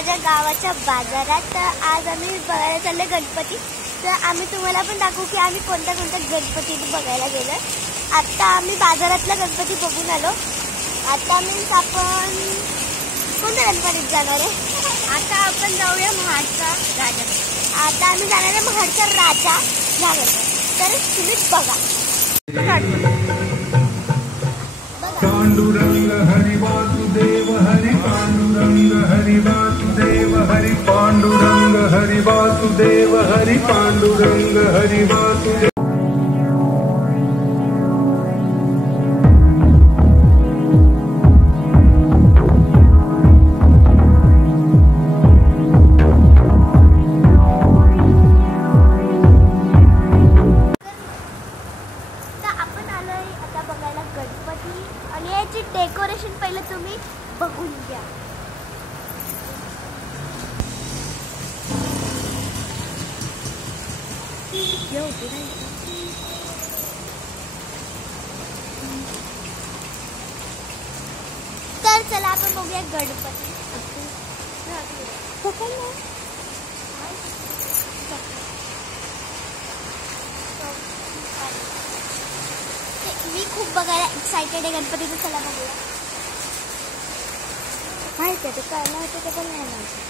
माझ्या गावाच्या बाजारात. तर आज आम्ही बघायला चालले गणपती. तर आम्ही तुम्हाला पण दाखवू की आम्ही कोणत्या गणपती बघायला गेलो. आता आम्ही बाजारातला गणपती बघून आलो. आता मीन्स आपण कोणत्या गणपतीत जाणार आहे? आता आपण जाऊया महाडचा राजा. आता आम्ही जाणार आहे महाडचा राजा ह्या गणपती. तर तुम्ही बघा. पांडुरंग हरि वासुदेव हरि पांडुरंग हरि वासुदेव हरि पांडुरंग हरि वासुदेव हरि पांडुरंग हरि वासुदेव. गणपती आणि याची डेकोरेशन पहिले तुम्ही बघून घ्या. तर चला आपण बघूया गणपती. मी खूप बघायला एक्साइटेड आहे गणपतीचं. चला बघूया. माहिती आहे ते कळलं होतं ते पण नाही माहिती.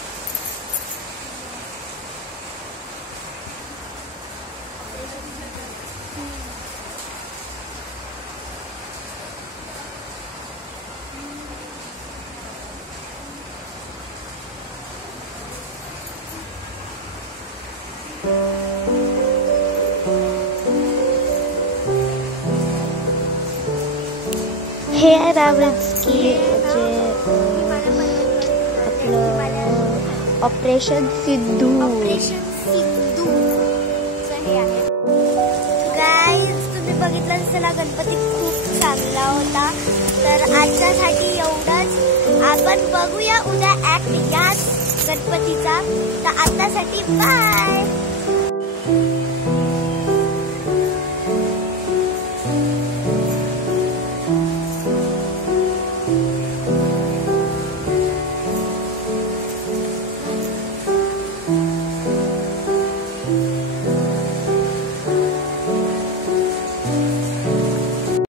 हे आहे रावळस्की आपलं ऑपरेशन सिद्धू. हे आहे गाईज. तुम्ही बघितलं असेल गणपती खूप चांगला होता. तर आजच्यासाठी एवढंच. आपण बघूया उद्या ऍक्ट याच गणपतीचा. तर आतासाठी बाय.